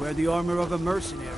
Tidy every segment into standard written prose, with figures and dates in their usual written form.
Wear the armor of a mercenary.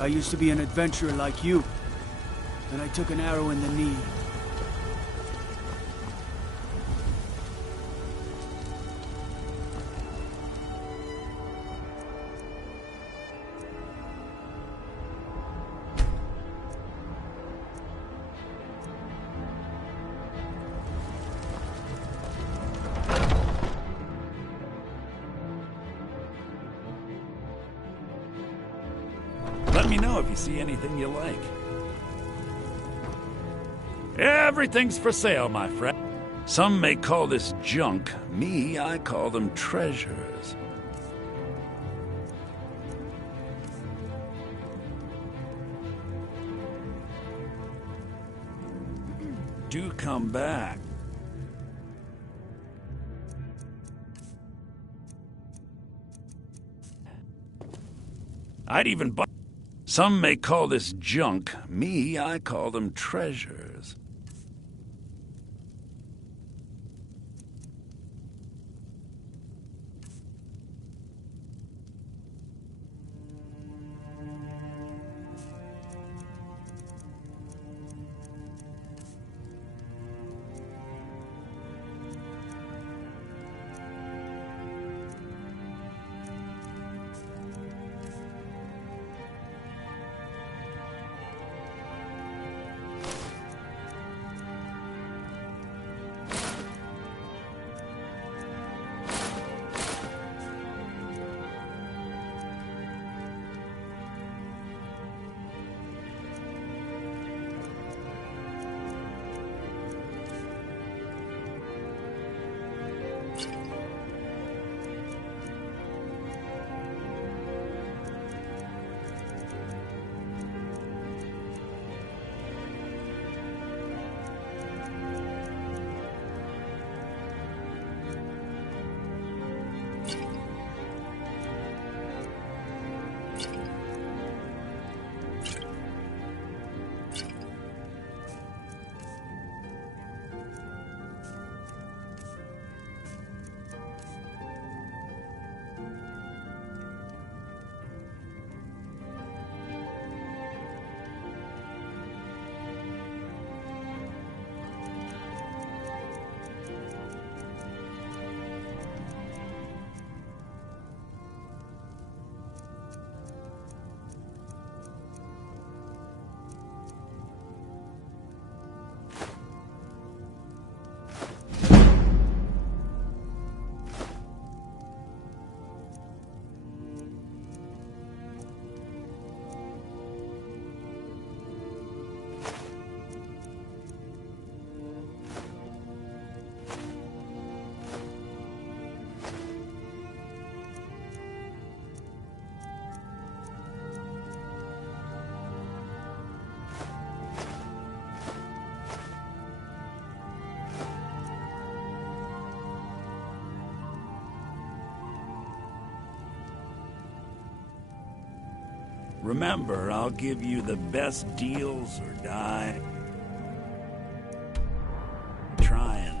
I used to be an adventurer like you, and I took an arrow in the knee. Let me know if you see anything you like. Everything's for sale, my friend. Some may call this junk. Me, I call them treasures. Do come back. I'd even buy... Some may call this junk. Me, I call them treasures. Remember, I'll give you the best deals or die trying.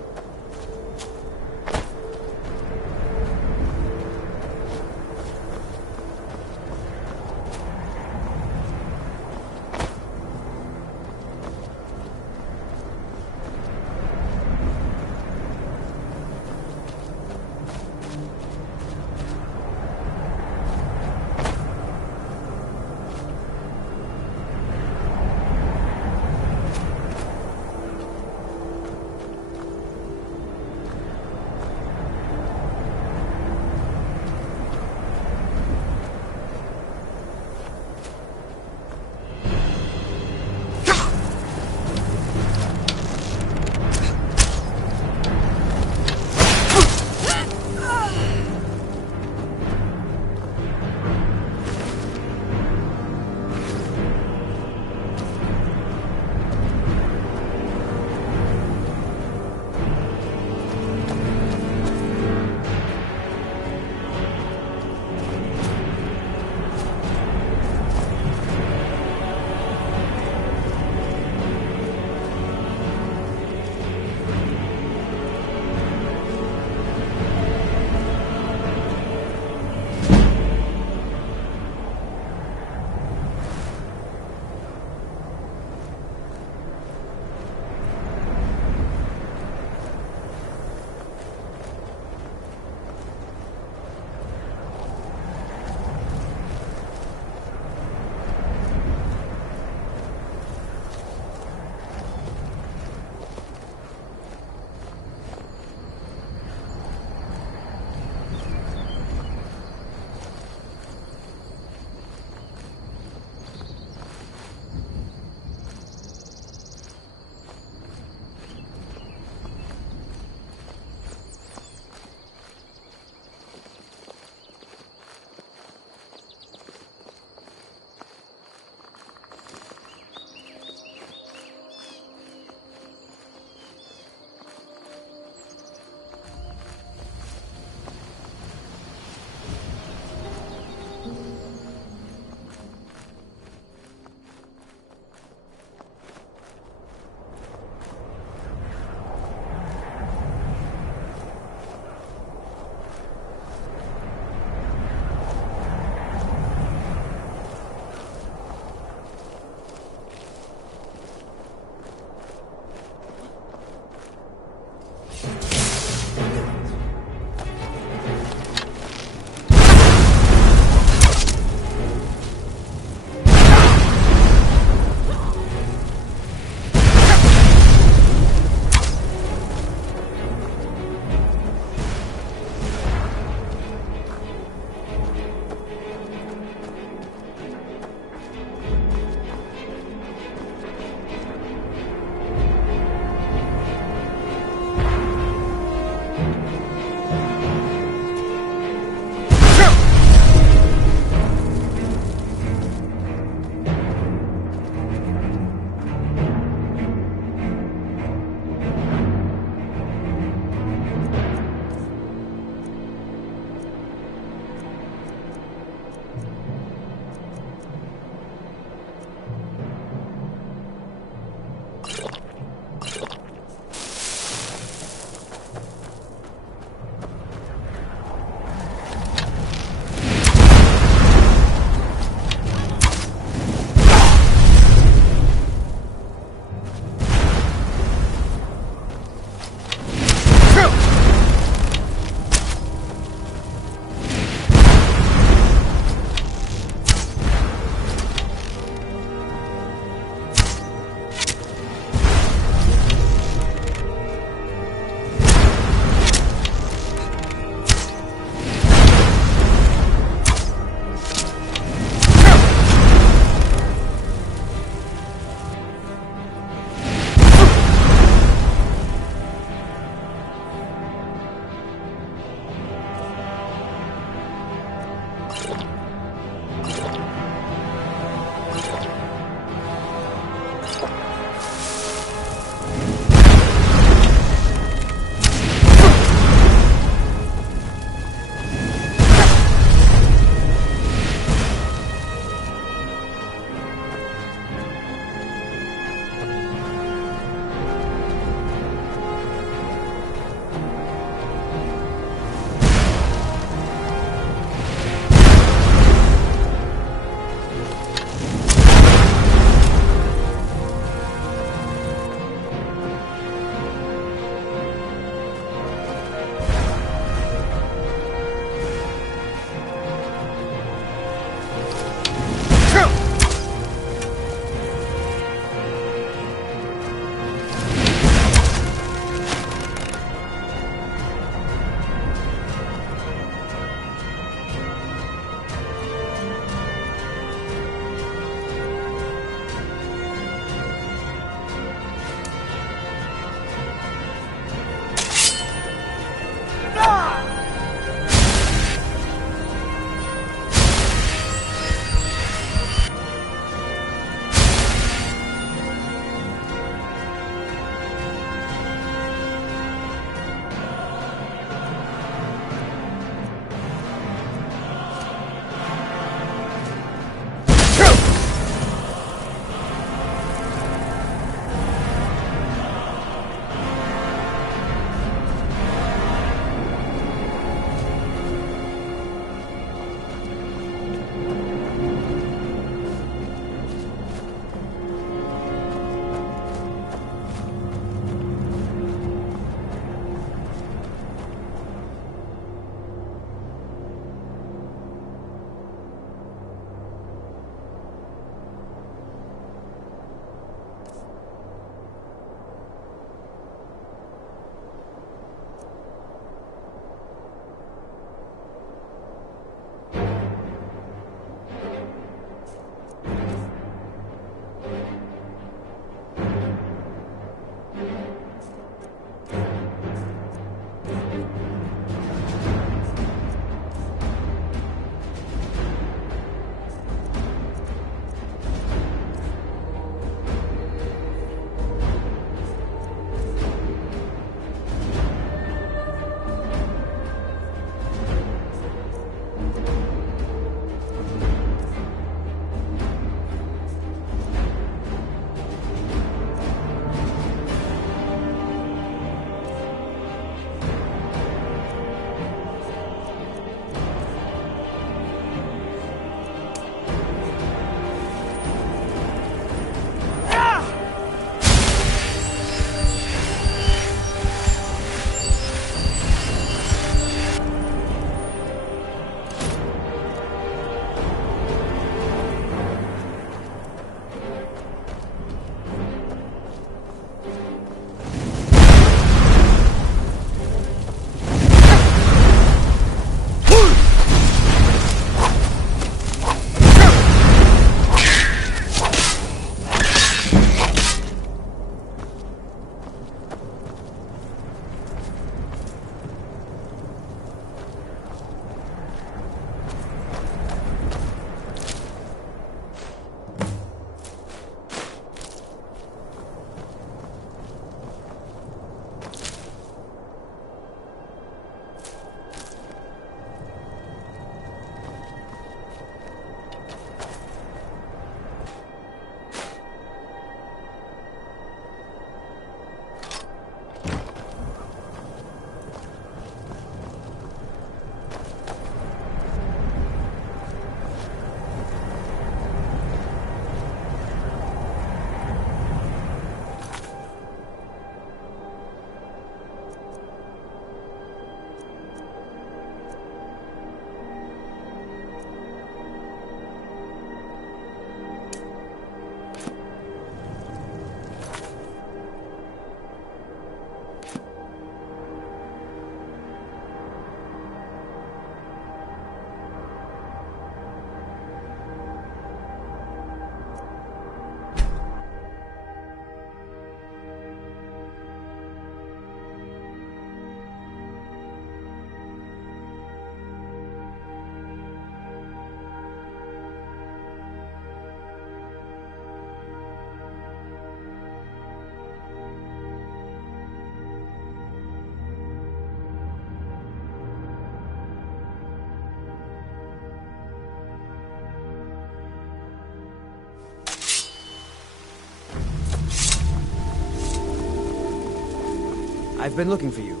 I've been looking for you.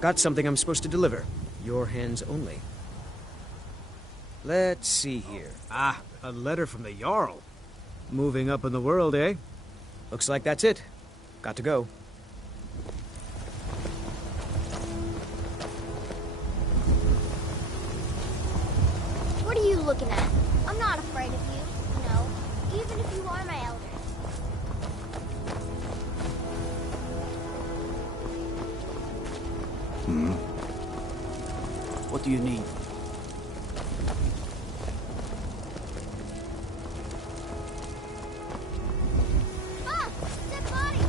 Got something I'm supposed to deliver. Your hands only. Let's see here. Ah, a letter from the Jarl. Moving up in the world, eh? Looks like that's it. Got to go. What are you looking at? I'm not afraid of you, no. Even if you are my elders. What do you need? Ah! Dead body!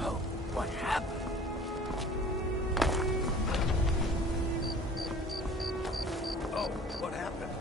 Oh, what happened? Oh, what happened?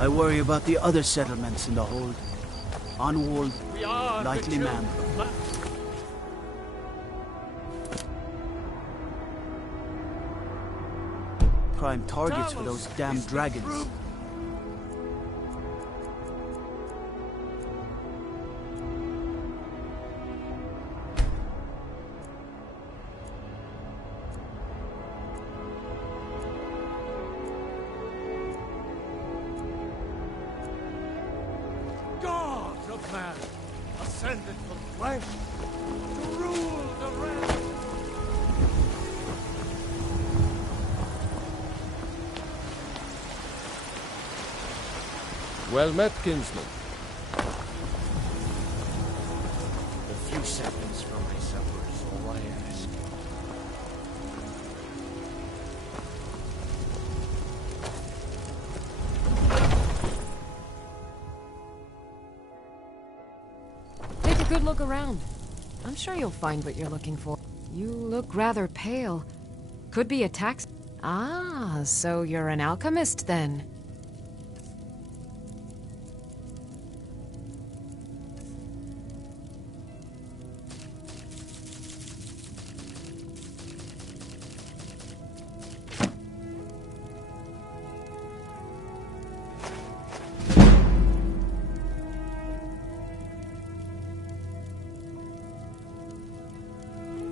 I worry about the other settlements in the hold. Unwalled, lightly manned. Prime targets for those damn dragons. Gods of man, ascended from flesh to rule the realm. Well met, kinsman. A few seconds from my supper is all I ask. Take a good look around. I'm sure you'll find what you're looking for. You look rather pale. Could be a tax... Ah, so you're an alchemist then.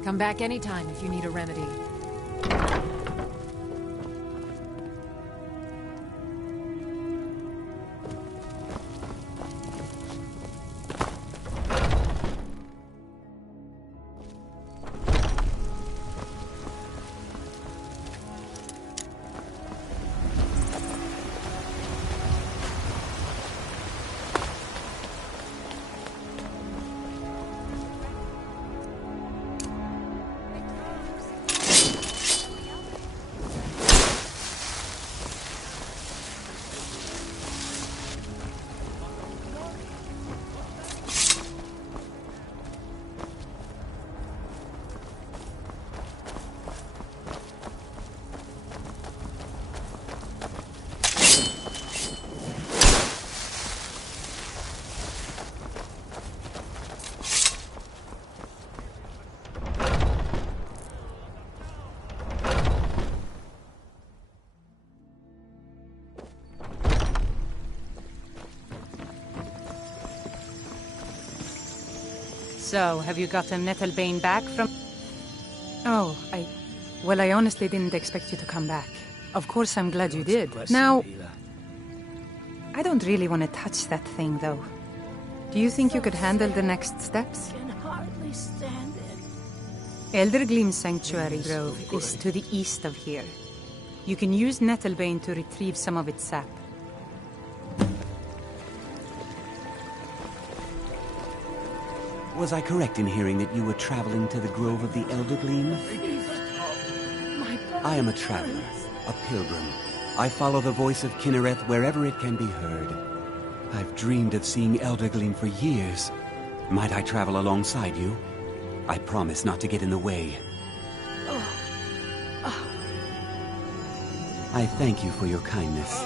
Come back anytime if you need a remedy. So, have you gotten Nettlebane back from... Oh, Well, I honestly didn't expect you to come back. Of course, I'm glad you did. Now, I don't really want to touch that thing, though. Do you think you could handle the next steps? Can hardly stand it. Eldergleam Sanctuary Grove is to the east of here. You can use Nettlebane to retrieve some of its sap. Was I correct in hearing that you were traveling to the Grove of the Eldergleam? I am a traveler, a pilgrim. I follow the voice of Kinnereth wherever it can be heard. I've dreamed of seeing Eldergleam for years. Might I travel alongside you? I promise not to get in the way. I thank you for your kindness.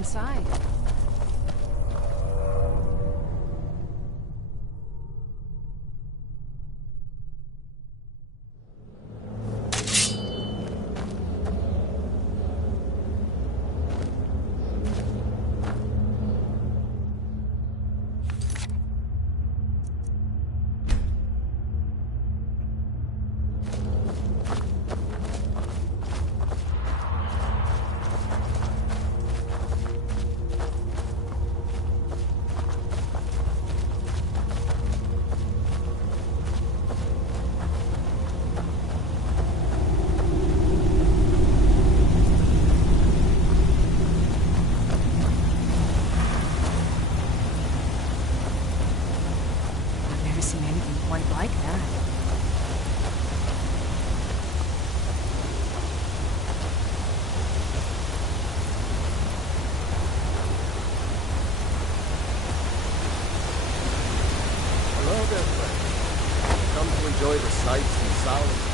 inside. Seen anything quite like that. Hello there, friend. Come to enjoy the sights and sounds.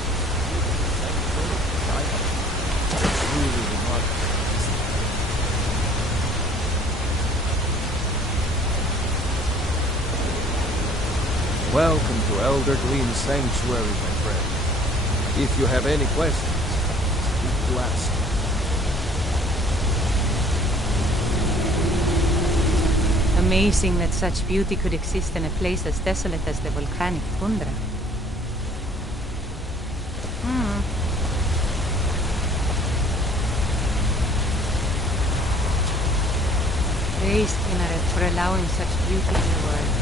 Welcome to Elder Gleam Sanctuary, my friend. If you have any questions, speak to ask. Amazing that such beauty could exist in a place as desolate as the volcanic tundra. Praise Kinnared for allowing such beauty in the world.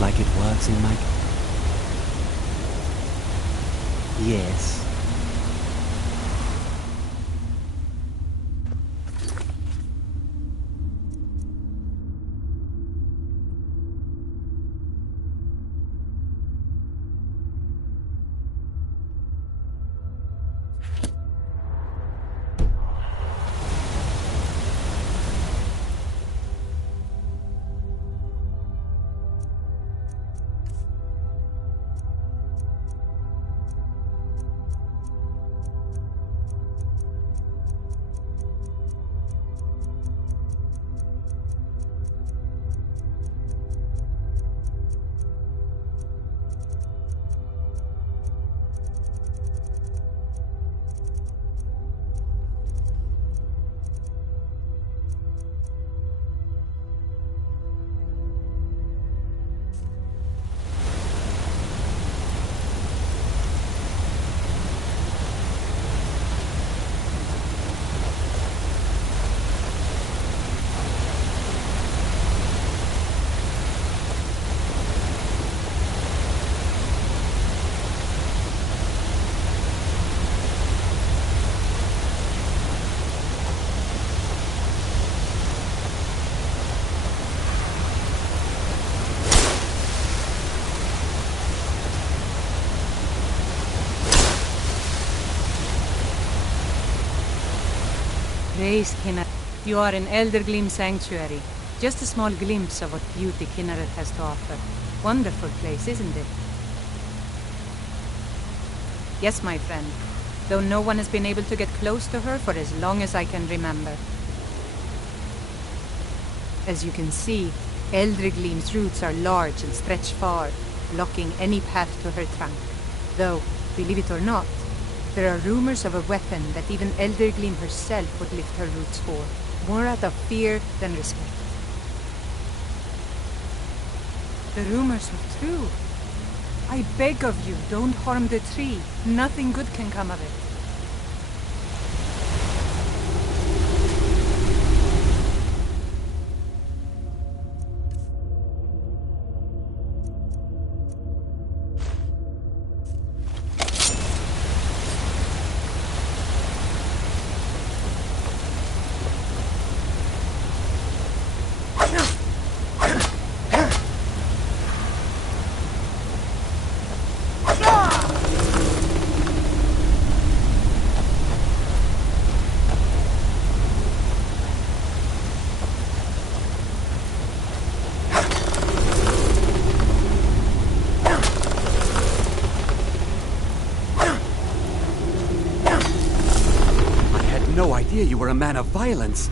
Like it works in my... Yes. Praise Kinnared. You are in Elder Gleam Sanctuary. Just a small glimpse of what beauty Kinnared has to offer. Wonderful place, isn't it? Yes, my friend. Though no one has been able to get close to her for as long as I can remember. As you can see, Elder Gleam's roots are large and stretch far, blocking any path to her trunk. Though, believe it or not, there are rumors of a weapon that even Elder Gleam herself would lift her roots for, more out of fear than respect. The rumors are true. I beg of you, don't harm the tree. Nothing good can come of it. idea you were a man of violence.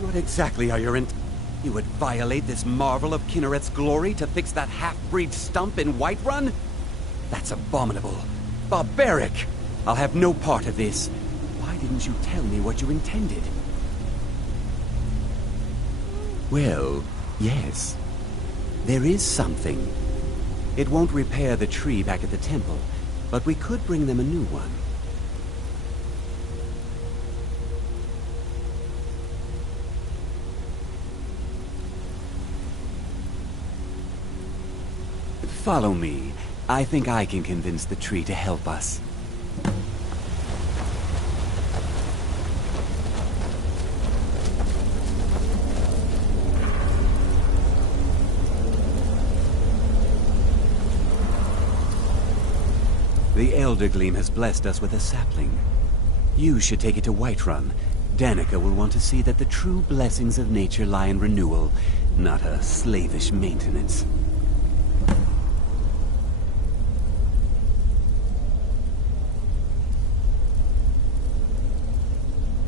What exactly are your You would violate this marvel of Kinnereth's glory to fix that half-breed stump in Whiterun? That's abominable. Barbaric! I'll have no part of this. Why didn't you tell me what you intended? Well, yes. There is something. It won't repair the tree back at the temple, but we could bring them a new one. Follow me. I think I can convince the tree to help us. The Elder Gleam has blessed us with a sapling. You should take it to Whiterun. Danica will want to see that the true blessings of nature lie in renewal, not a slavish maintenance.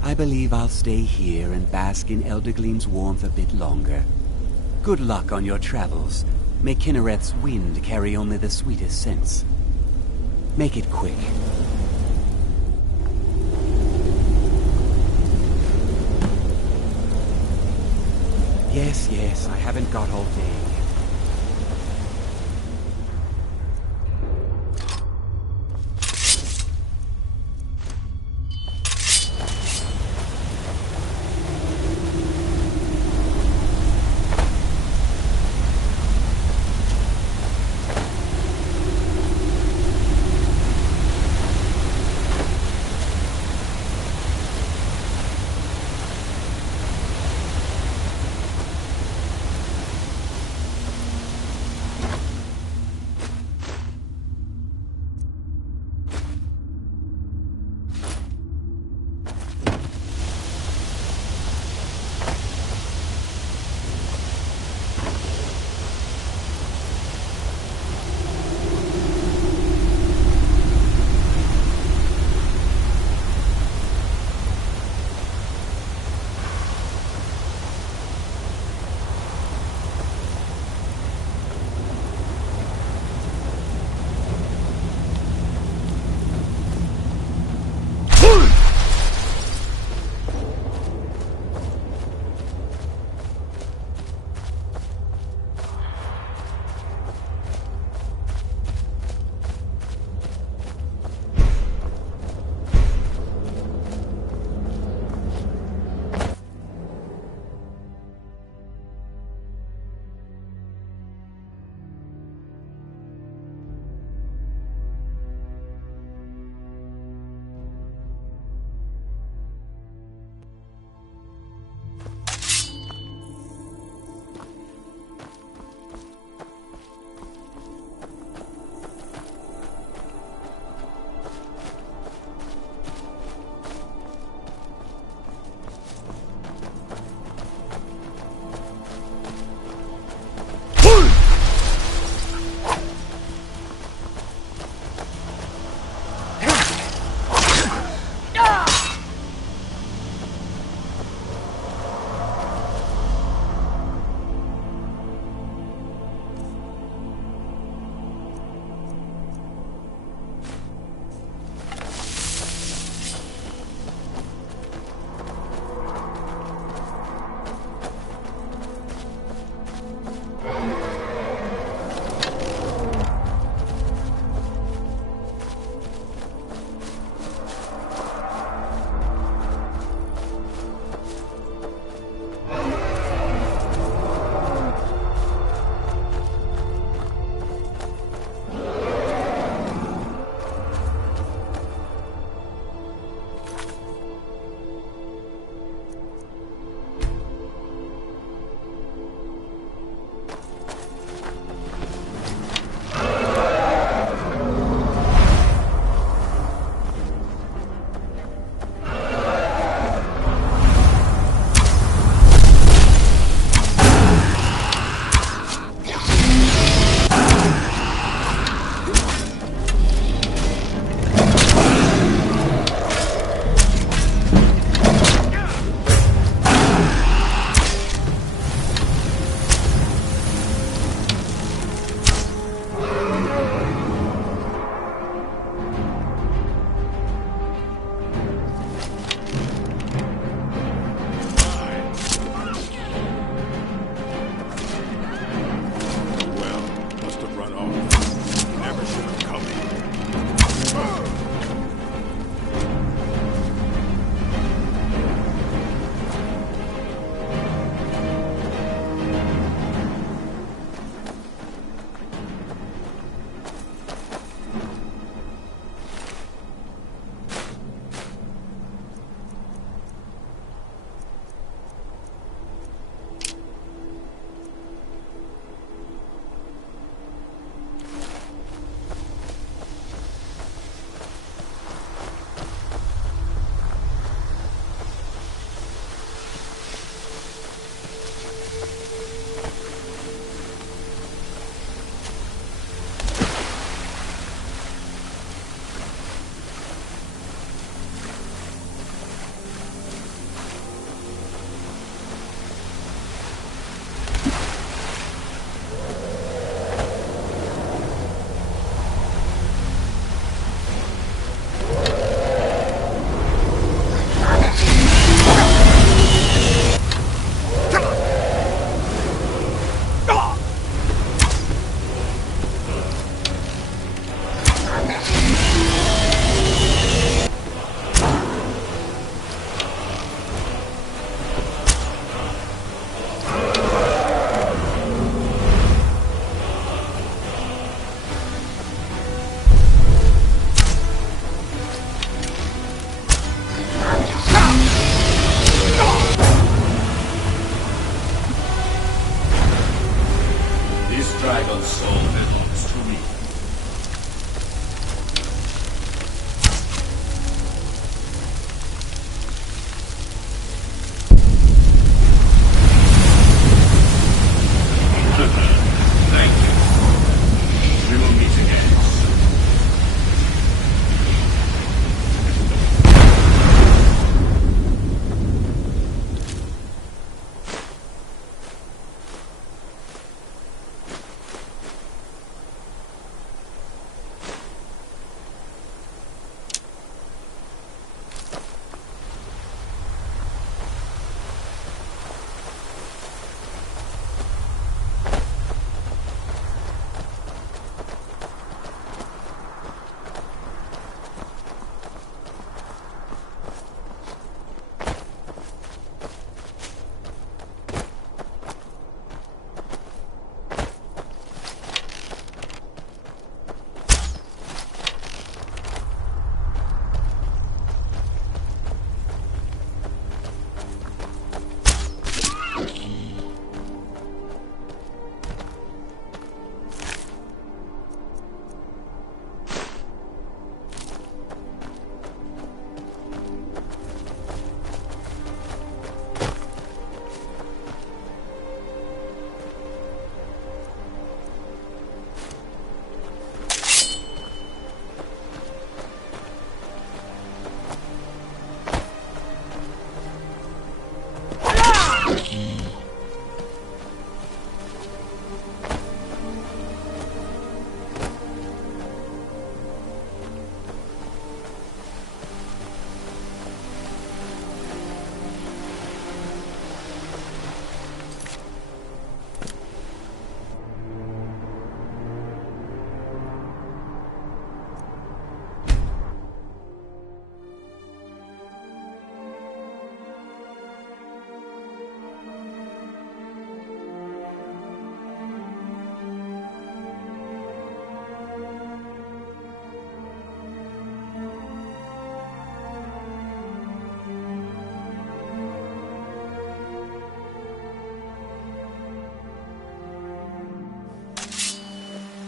I believe I'll stay here and bask in Elder Gleam's warmth a bit longer. Good luck on your travels. May Kinnereth's wind carry only the sweetest scents. Make it quick. Yes, I haven't got all day.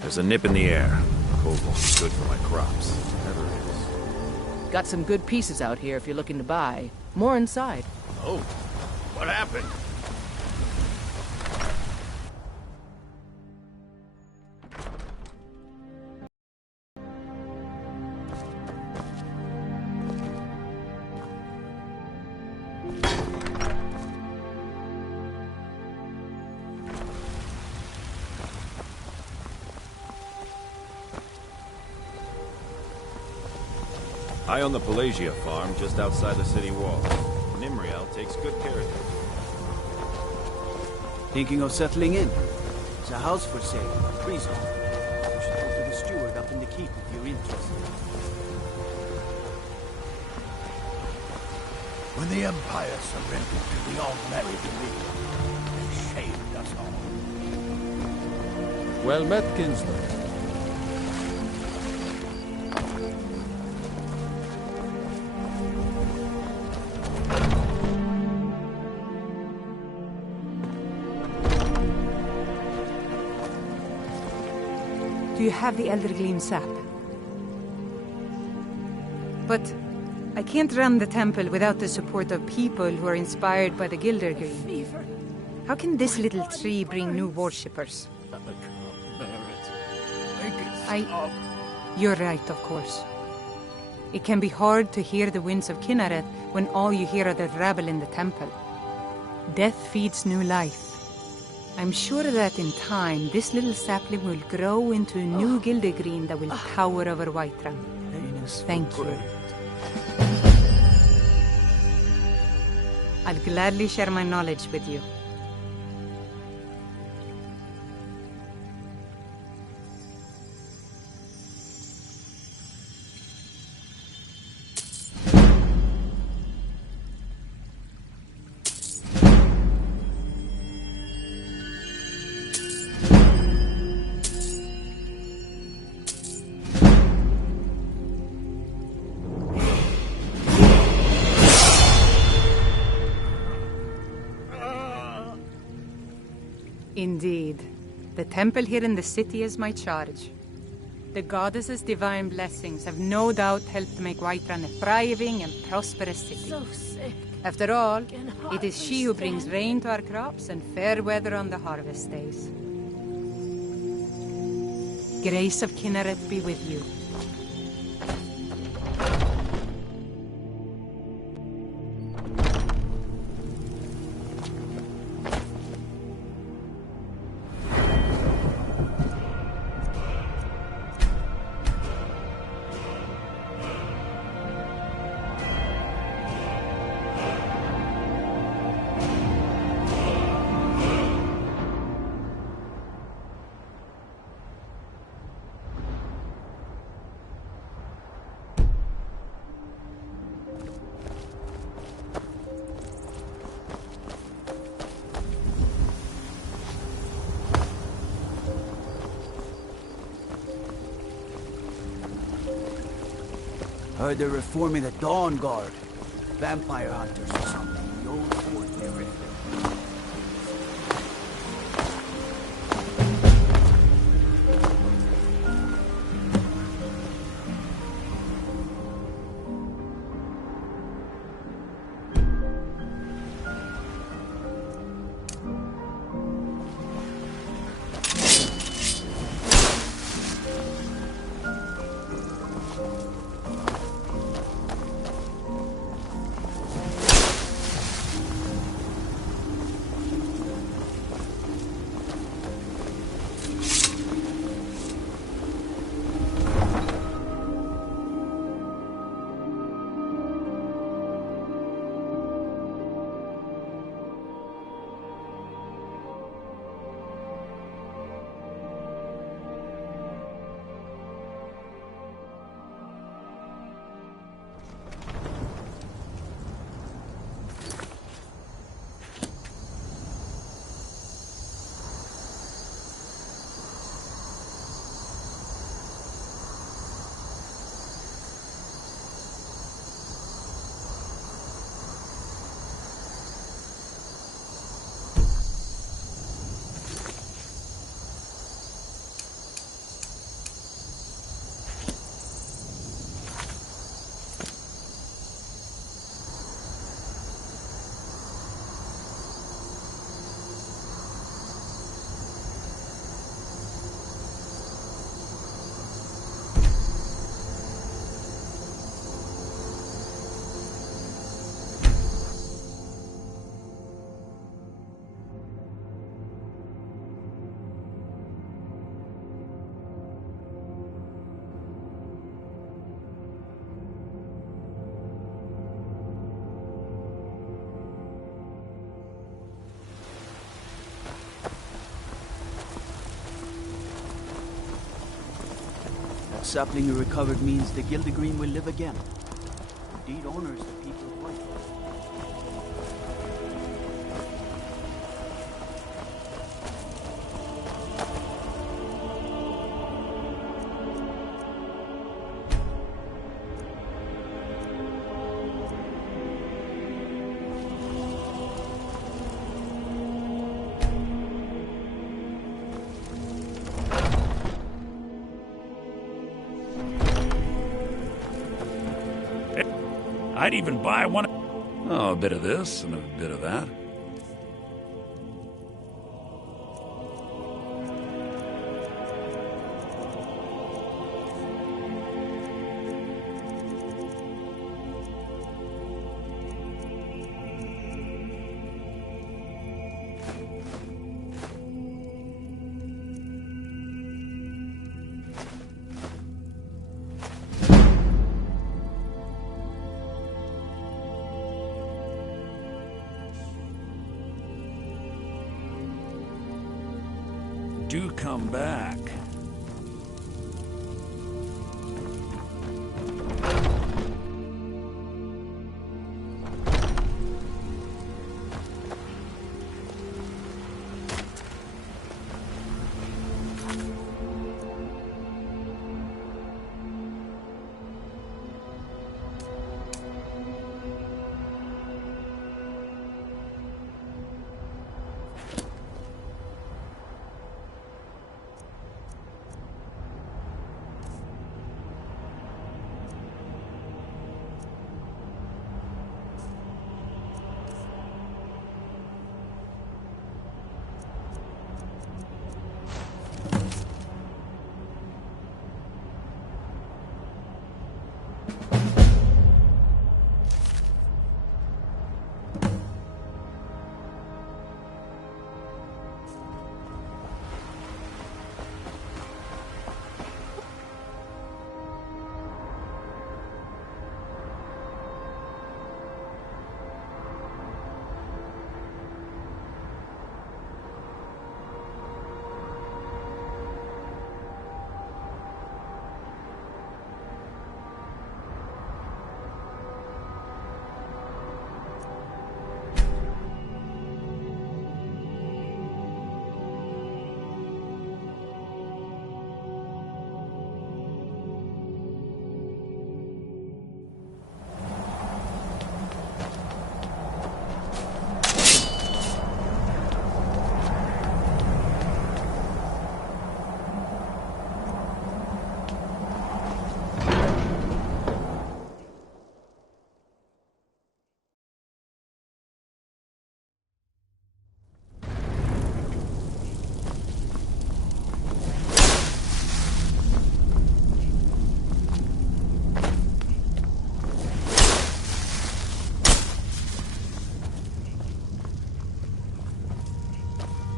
There's a nip in the air. Cold won't be good for my crops. Never is. Got some good pieces out here if you're looking to buy. More inside. Oh, what happened? I own the Pelagia farm just outside the city wall. Nimriel takes good care of it. Thinking of settling in? There's a house for sale, a priest home. You should go to the steward up in the keep if you're interested. When the Empire surrendered to the All-Married League, they shamed us all. Well met, kinsman. Do you have the Elder Gleam sap? But I can't run the temple without the support of people who are inspired by the Gilder Green. How can this little tree bring new worshippers? You're right, of course. It can be hard to hear the winds of Kinnareth when all you hear are the rabble in the temple. Death feeds new life. I'm sure that in time, this little sapling will grow into a new Gildergreen that will tower over Whiterun. Thank you. I'll gladly share my knowledge with you. Indeed. The temple here in the city is my charge. The goddess's divine blessings have no doubt helped make Whiterun a thriving and prosperous city. So sick. After all, Can it is she who brings rain to our crops and fair weather on the harvest days. Grace of Kinnareth be with you. Heard they're reforming the Dawn Guard. Vampire hunters or something. The old fort they were in. sapling you recovered means the Gildegreen will live again. The deed honors the people of White. I'd even buy one. Oh, a bit of this and a bit of that. Do come back.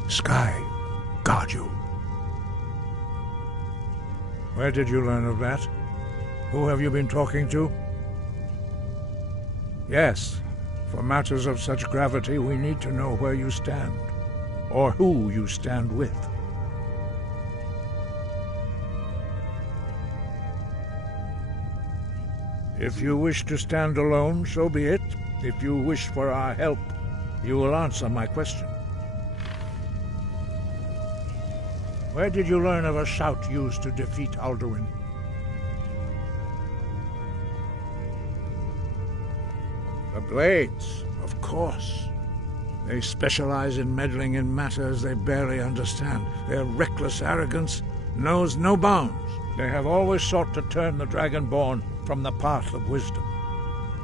Sky, guard you. Where did you learn of that? Who have you been talking to? Yes, for matters of such gravity, we need to know where you stand, or who you stand with. If you wish to stand alone, so be it. If you wish for our help, you will answer my question. Where did you learn of a shout used to defeat Alduin? The Blades, of course. They specialize in meddling in matters they barely understand. Their reckless arrogance knows no bounds. They have always sought to turn the Dragonborn from the path of wisdom.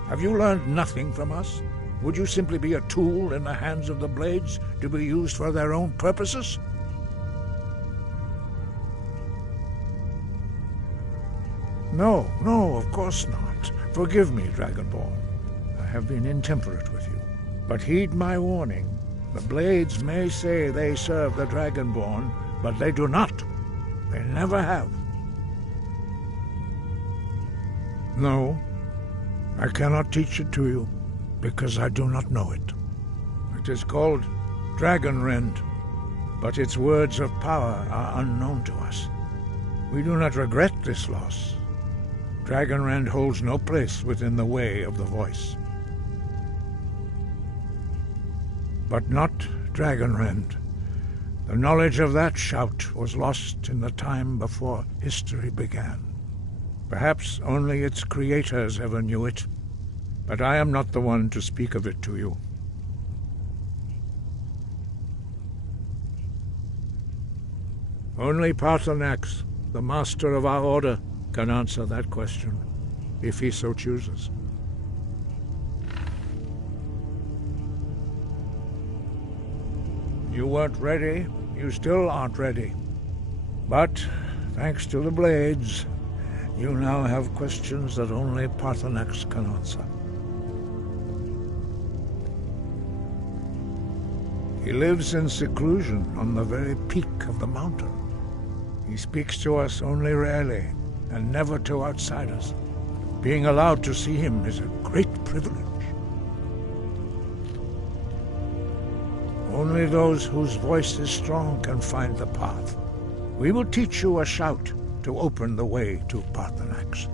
Have you learned nothing from us? Would you simply be a tool in the hands of the Blades to be used for their own purposes? No, of course not. Forgive me, Dragonborn. I have been intemperate with you. But heed my warning. The Blades may say they serve the Dragonborn, but they do not. They never have. No, I cannot teach it to you, because I do not know it. It is called Dragon Rend, but its words of power are unknown to us. We do not regret this loss. Dragonrend holds no place within the way of the voice. But not Dragonrend. The knowledge of that shout was lost in the time before history began. Perhaps only its creators ever knew it, but I am not the one to speak of it to you. Only Paarthurnax, the master of our order, can answer that question, if he so chooses. You weren't ready. You still aren't ready. But, thanks to the blades, you now have questions that only Paarthurnax can answer. He lives in seclusion on the very peak of the mountain. He speaks to us only rarely, and never to outsiders. Being allowed to see him is a great privilege. Only those whose voice is strong can find the path. We will teach you a shout to open the way to Paarthurnax.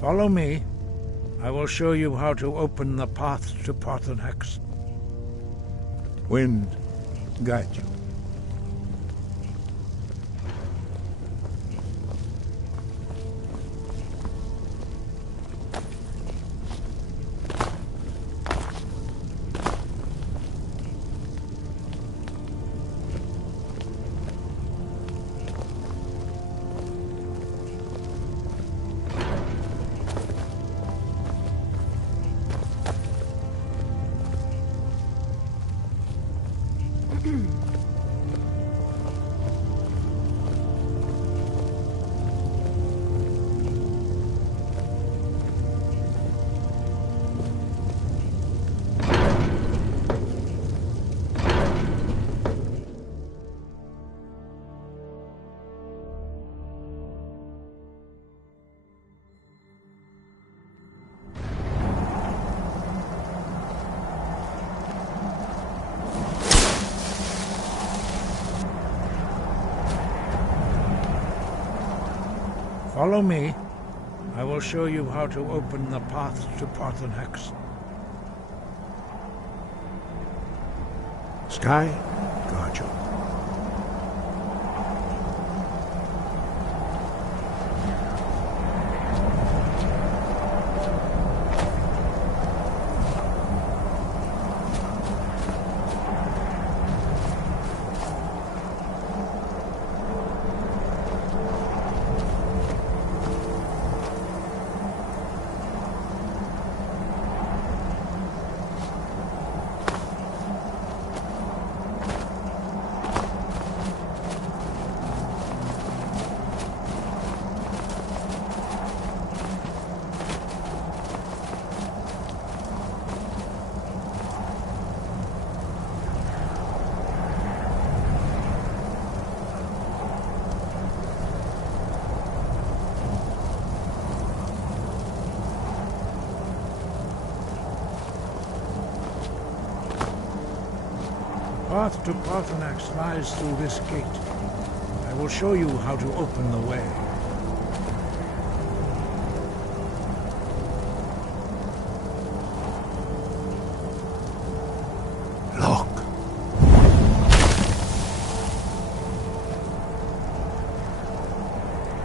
Follow me. I will show you how to open the path to Paarthurnax. Wind, guide you. Follow me. I will show you how to open the path to Paarthurnax. Sky, guard you. The path to Paarthurnax lies through this gate. I will show you how to open the way. Look.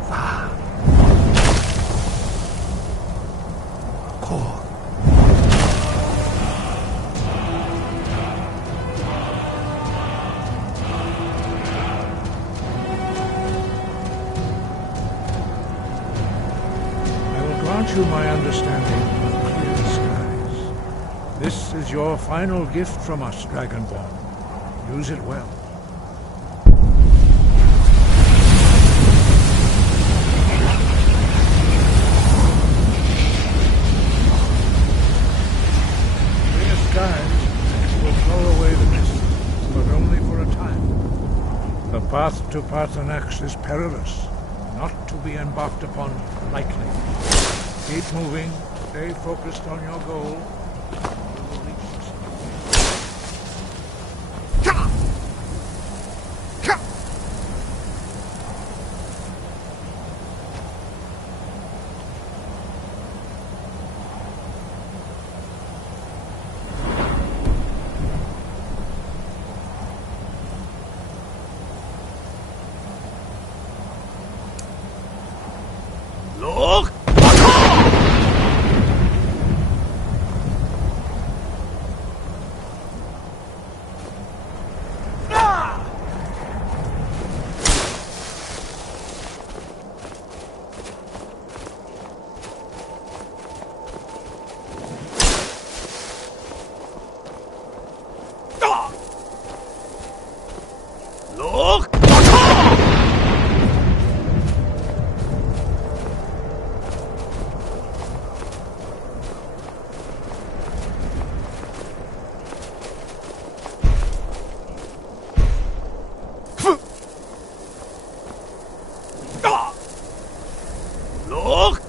Far. Core. Grant you my understanding of clear skies. This is your final gift from us, Dragonborn. Use it well. Clear skies will blow away the mist, but only for a time. The path to Paarthurnax is perilous, not to be embarked upon lightly. Keep moving, Stay focused on your goal. You will reach Look! Look! Look!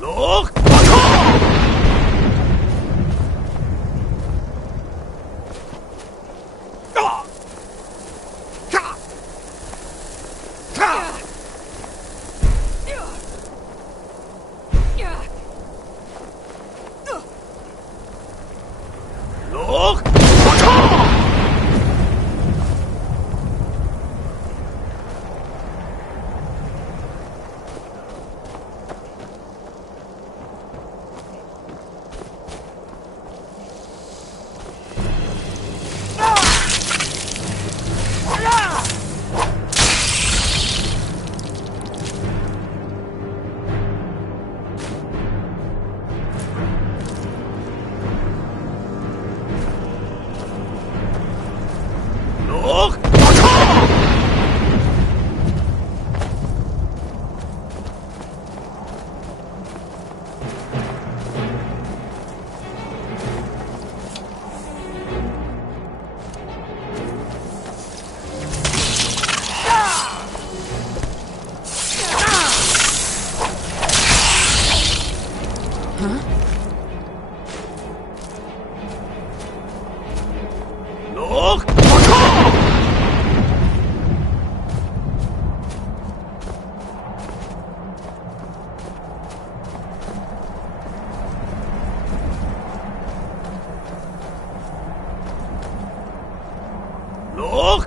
Look! Look! Look! Look! Look!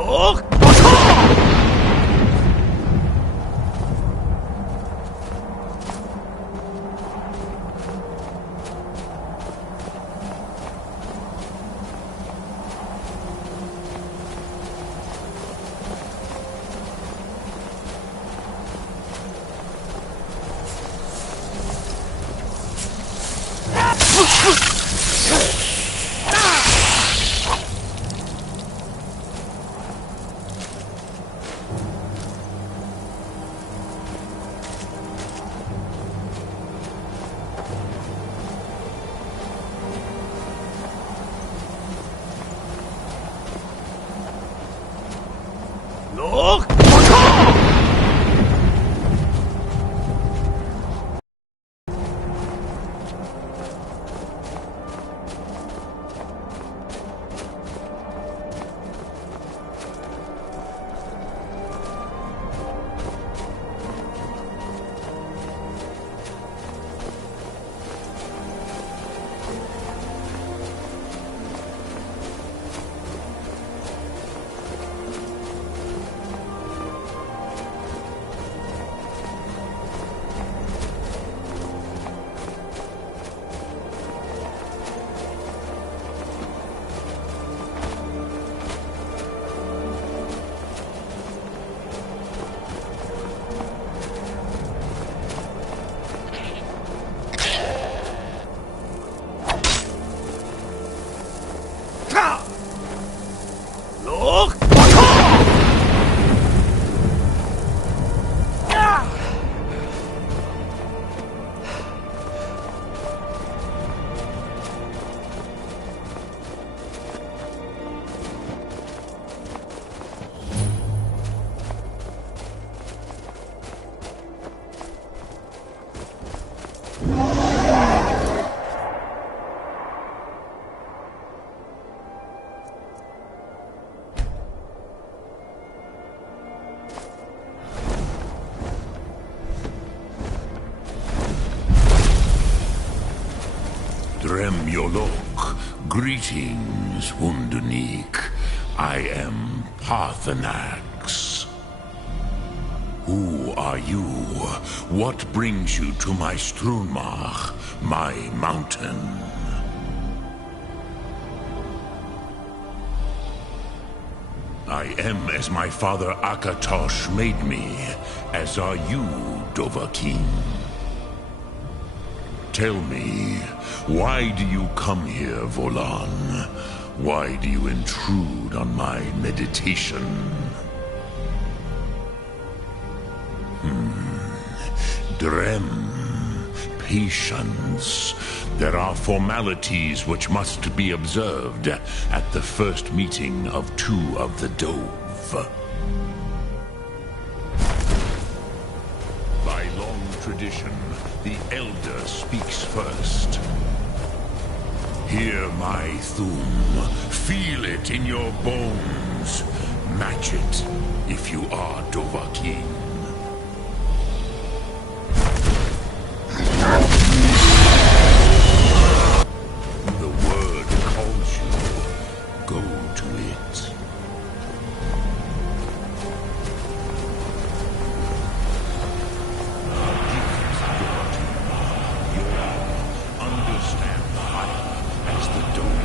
Look! Look! Yolok, greetings, Wunderneek. I am Parthenax. Who are you? What brings you to my Strunmach, my mountain? I am as my father Akatosh made me, as are you, Dovahkiin. Tell me, why do you come here, Volan? Why do you intrude on my meditation? Drem, patience. There are formalities which must be observed at the first meeting of two of the Dove. By long tradition, the Elder speaks first. Hear my Thum. Feel it in your bones. Match it if you are Dovahkiin. The word calls you. Go to it. Understand fire as the Dove.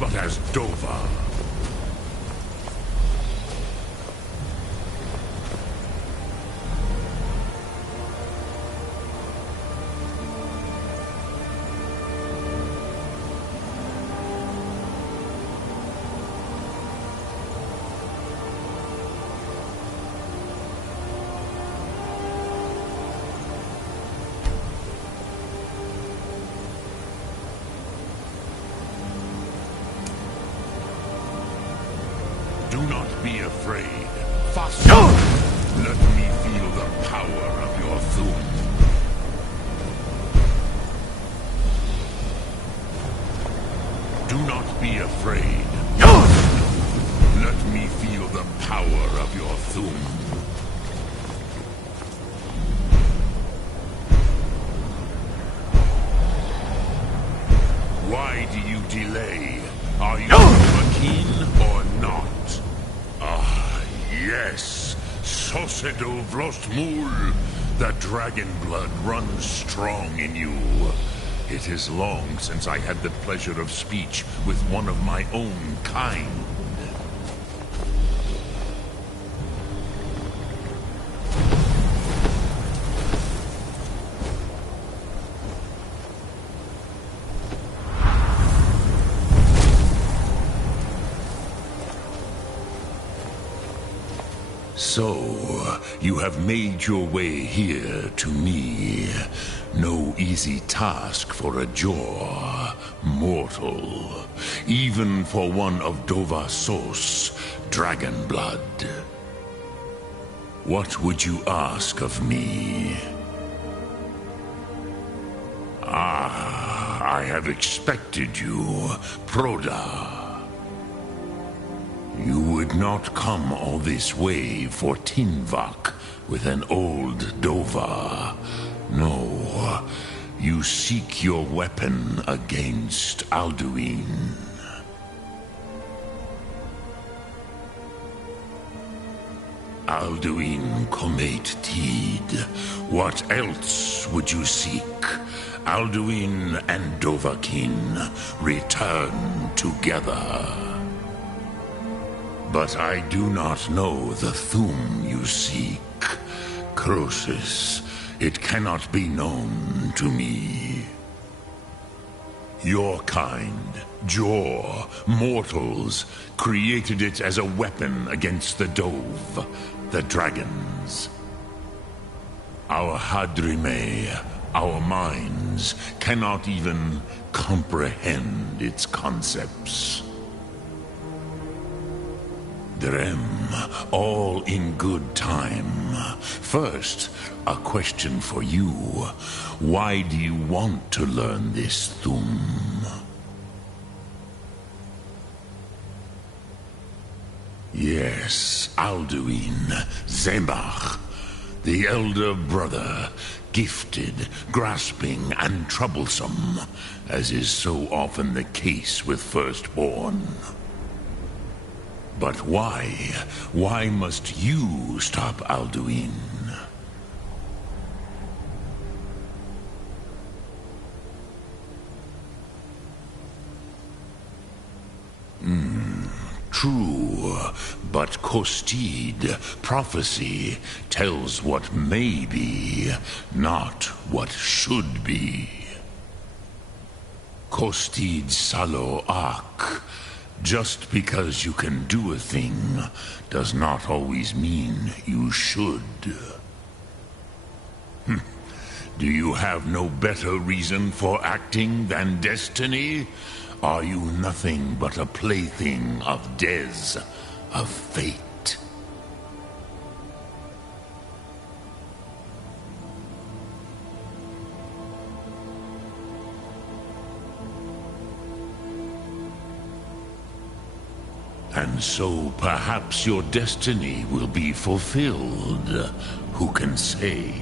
But as Dova. Do not be afraid. Faster! Let me feel the power of your Thum. Do not be afraid. Let me feel the power of your Thum. Why do you delay? Are you Dovahkiin or not? Ah, yes. Sosedo Vlostmul. The dragon blood runs strong in you. It is long since I had the pleasure of speech with one of my own kind. So, you have made your way here to me. No easy task for a Jor, mortal. Even for one of Dovahsos, dragon blood. What would you ask of me? Ah, I have expected you, Proda. You would not come all this way for Tinvak with an old Dova. No, you seek your weapon against Alduin. Alduin Comate Tid. What else would you seek? Alduin and Dovahkiin return together. But I do not know the Thum you seek. Croesus, it cannot be known to me. Your kind, Jor, mortals, created it as a weapon against the Dove, the dragons. Our Hadrime, our minds, cannot even comprehend its concepts. Edrem, all in good time. First, a question for you. Why do you want to learn this Thum? Yes, Alduin, Zemach, the elder brother, gifted, grasping, and troublesome, as is so often the case with firstborn. But why? Why must you stop Alduin? True, but Kostid, prophecy, tells what may be, not what should be. Kostid Salo Ak. Just because you can do a thing does not always mean you should. Do you have no better reason for acting than destiny? Are you nothing but a plaything of Des, of fate? And so perhaps your destiny will be fulfilled. Who can say?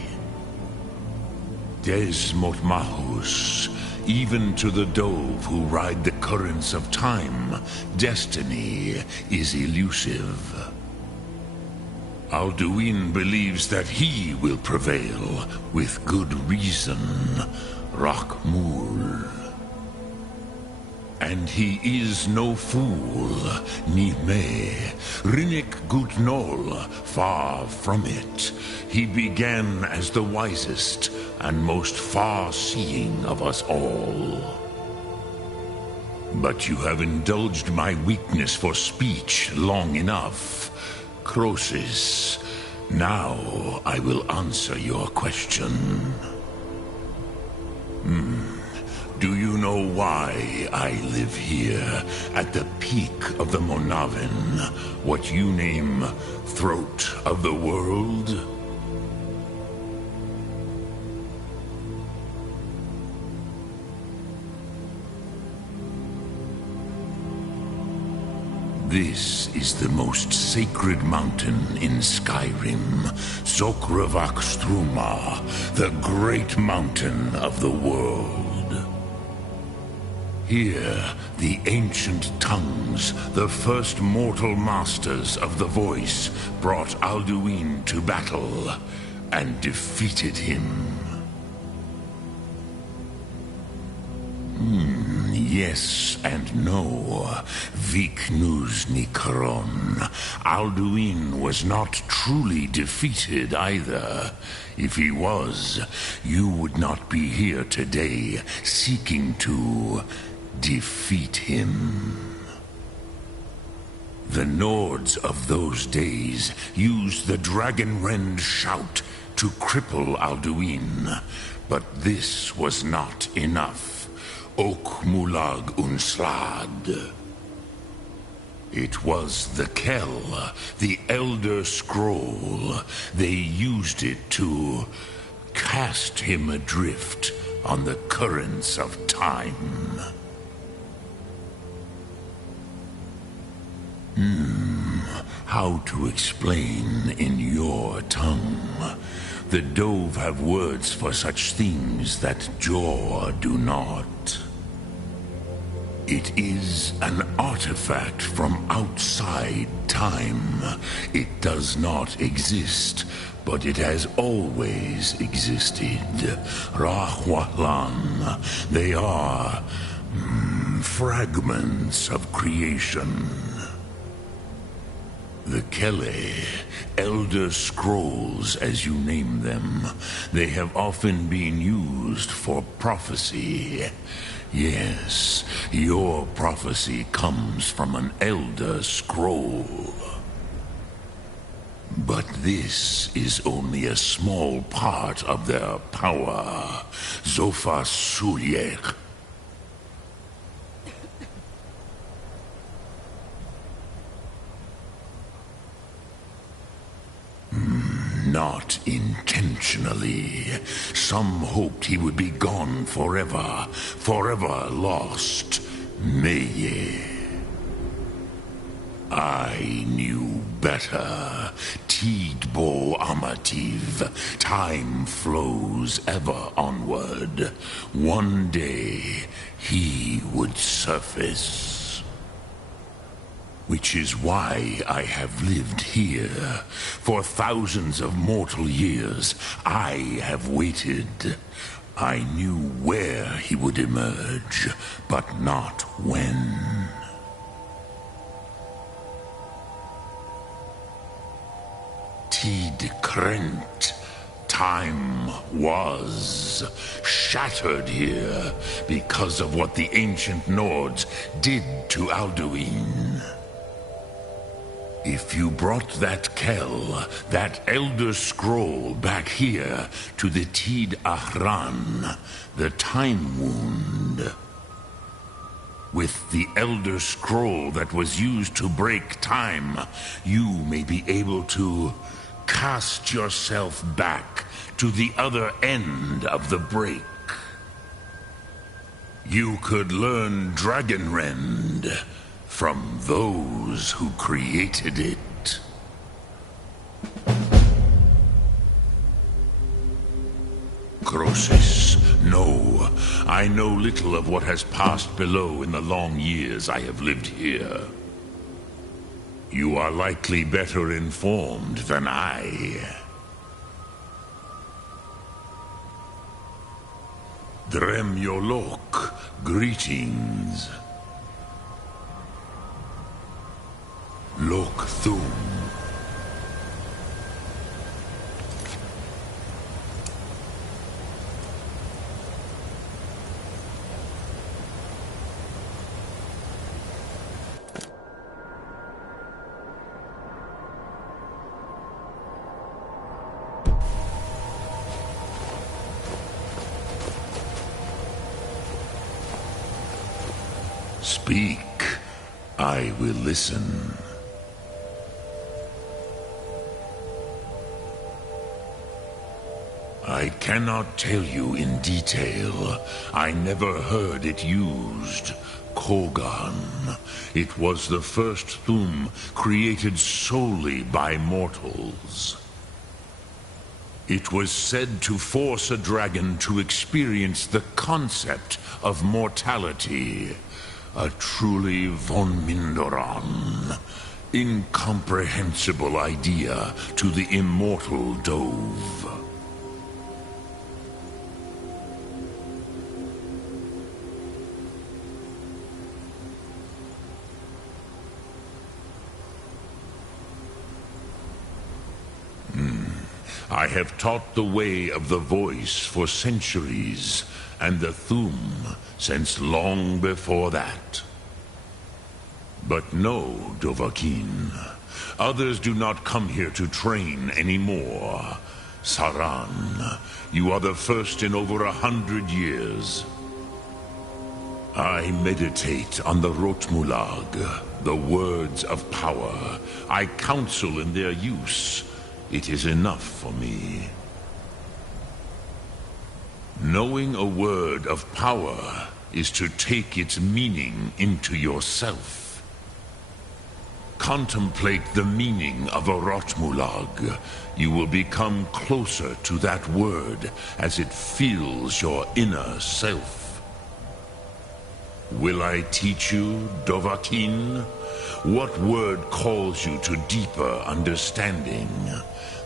Des Motmahus. Even to the dove who ride the currents of time, destiny is elusive. Alduin believes that he will prevail, with good reason. Rakmul. And he is no fool, Nime, Rinnik Gutnol, far from it. He began as the wisest and most far-seeing of us all. But you have indulged my weakness for speech long enough. Croesus, now I will answer your question. Do you know why I live here, at the peak of the Monavin, what you name Throat of the World? This is the most sacred mountain in Skyrim, Zokravak Struma, the great mountain of the world. Here, the ancient tongues, the first mortal masters of the voice, brought Alduin to battle and defeated him. Yes and no. Viknus Nikron. Alduin was not truly defeated either. If he was, you would not be here today seeking to defeat him. The Nords of those days used the Dragonrend shout to cripple Alduin, but this was not enough. Ok Mulag Unslad. It was the Kell, the Elder Scroll. They used it to cast him adrift on the currents of time. How to explain in your tongue? The Dove have words for such things that Jor do not. It is an artifact from outside time. It does not exist, but it has always existed. Rahwalan. They are fragments of creation. The Kele, Elder Scrolls as you name them, they have often been used for prophecy. Yes, your prophecy comes from an Elder Scroll. But this is only a small part of their power. Zofa Sulyek. Not intentionally. Some hoped he would be gone forever, forever lost. Meye. I knew better. Tidbo Amativ. Time flows ever onward. One day, he would surface. Which is why I have lived here. For thousands of mortal years, I have waited. I knew where he would emerge, but not when. Tid Krent. Time was shattered here because of what the ancient Nords did to Alduin. If you brought that Kell, that Elder Scroll back here to the Tid Ahran, the Time Wound, with the Elder Scroll that was used to break time, you may be able to cast yourself back to the other end of the break. You could learn Dragonrend from those who created it. Croesus, no. I know little of what has passed below in the long years I have lived here. You are likely better informed than I. Dremyolok, greetings. Lok Thum. Speak. I will listen. I cannot tell you in detail. I never heard it used. Kogan. It was the first Thum created solely by mortals. It was said to force a dragon to experience the concept of mortality. A truly von Mindoran. Incomprehensible idea to the immortal Dove. I have taught the way of the voice for centuries, and the Thum since long before that. But no, Dovahkiin. Others do not come here to train anymore. Saran, you are the first in over 100 years. I meditate on the Rotmulag, the words of power. I counsel in their use. It is enough for me. Knowing a word of power is to take its meaning into yourself. Contemplate the meaning of a Rotmulag. You will become closer to that word as it fills your inner self. Will I teach you, Dovahkiin? What word calls you to deeper understanding?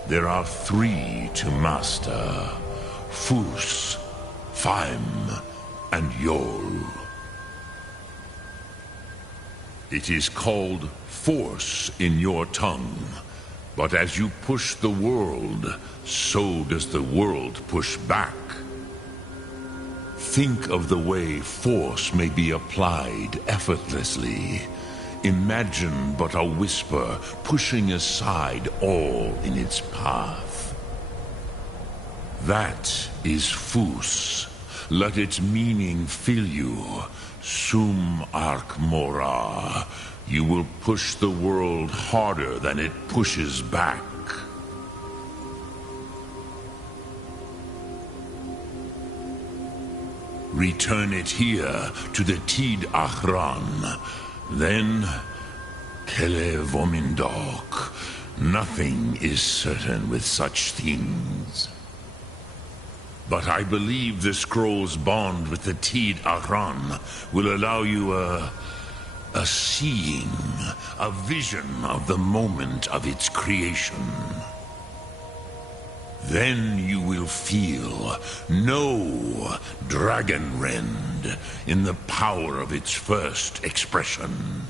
There are 3 to master. Fus, Faim, and Yol. It is called force in your tongue. But as you push the world, so does the world push back. Think of the way force may be applied effortlessly. Imagine but a whisper pushing aside all in its path. That is Fus. Let its meaning fill you. Sum Ark Mora. You will push the world harder than it pushes back. Return it here to the Tid Achran. Then, Kele Vomindok. Nothing is certain with such things. But I believe the scroll's bond with the Tid Achran will allow you a seeing, a vision of the moment of its creation. Then you will feel, know Dragonrend in the power of its first expression.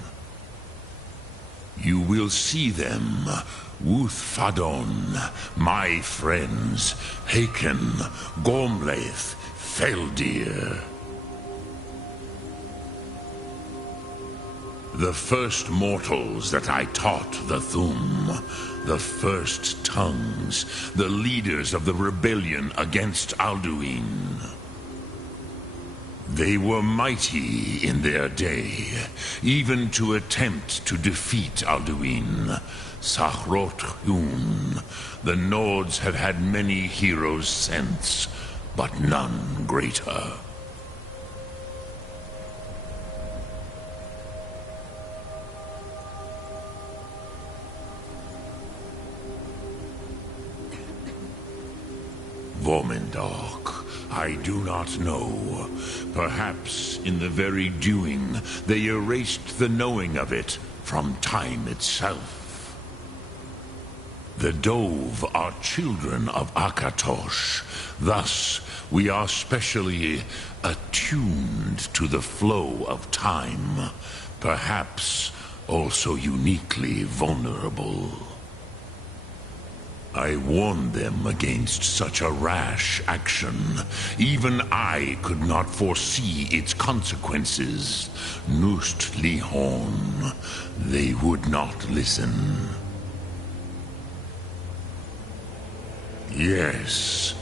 You will see them, Wuthfadon, my friends, Haken, Gormlaith, Feldir. The first mortals that I taught the Thum, the first tongues, the leaders of the rebellion against Alduin. They were mighty in their day, even to attempt to defeat Alduin. Sahrot Hun, the Nords have had many heroes since, but none greater. Vomindok, I do not know. Perhaps in the very doing, they erased the knowing of it from time itself. The Dove are children of Akatosh. Thus, we are specially attuned to the flow of time. Perhaps also uniquely vulnerable. I warned them against such a rash action. Even I could not foresee its consequences. Nust Lihon, they would not listen. Yes,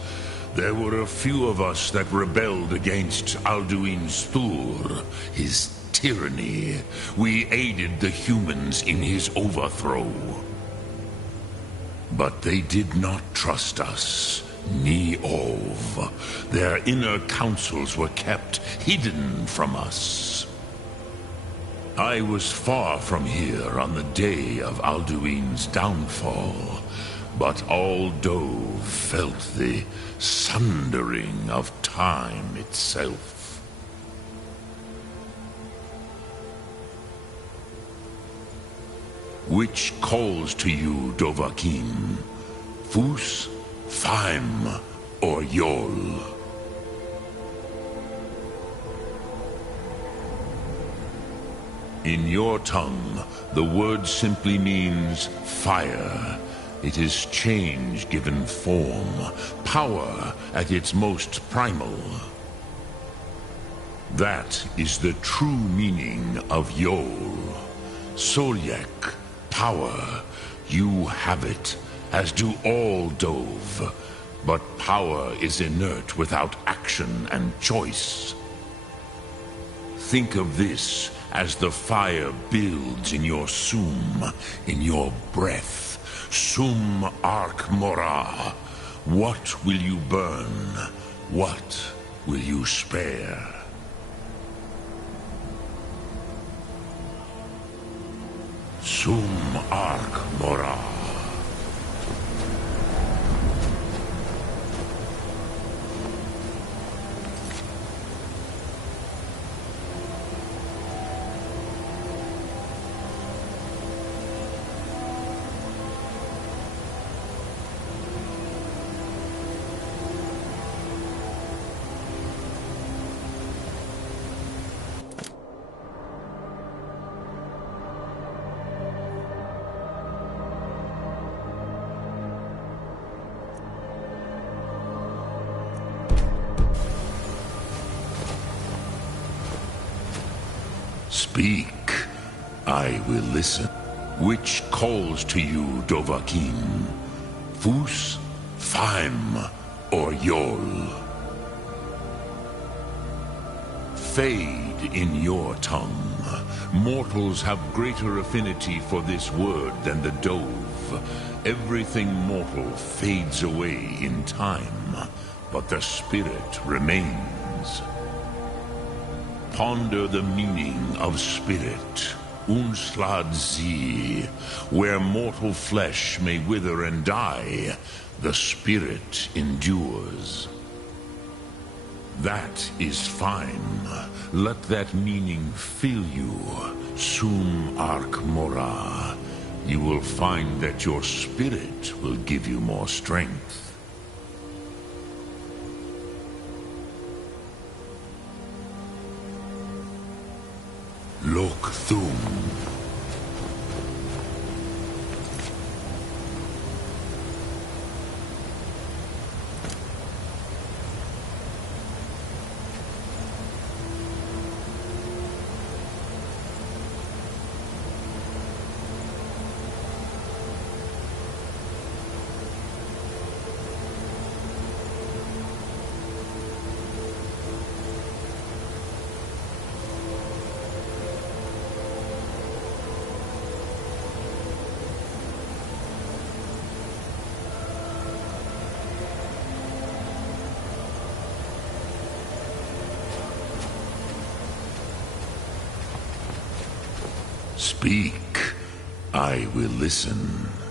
there were a few of us that rebelled against Alduin Stur, his tyranny. We aided the humans in his overthrow. But they did not trust us, ni Ov. Their inner counsels were kept hidden from us. I was far from here on the day of Alduin's downfall, but all Dove felt the sundering of time itself. Which calls to you, Dovahkiin? Fus, Faim, or Yol? In your tongue, the word simply means fire. It is change given form, power at its most primal. That is the true meaning of Yol. Solyek. Power, you have it, as do all Dove. But power is inert without action and choice. Think of this as the fire builds in your Sum, in your breath. Sum Ark Morah. What will you burn? What will you spare? Sum Ark Morah. Speak, I will listen. Which calls to you, Dovahkiin? Fus, Faim, or Yol? Fade in your tongue. Mortals have greater affinity for this word than the Dove. Everything mortal fades away in time, but the spirit remains. ponder the meaning of spirit. Unslad sie, where mortal flesh may wither and die, the spirit endures. That is fine. Let that meaning fill you. Sum arc mora. You will find that your spirit will give you more strength. Lok Thum. Speak. I will listen.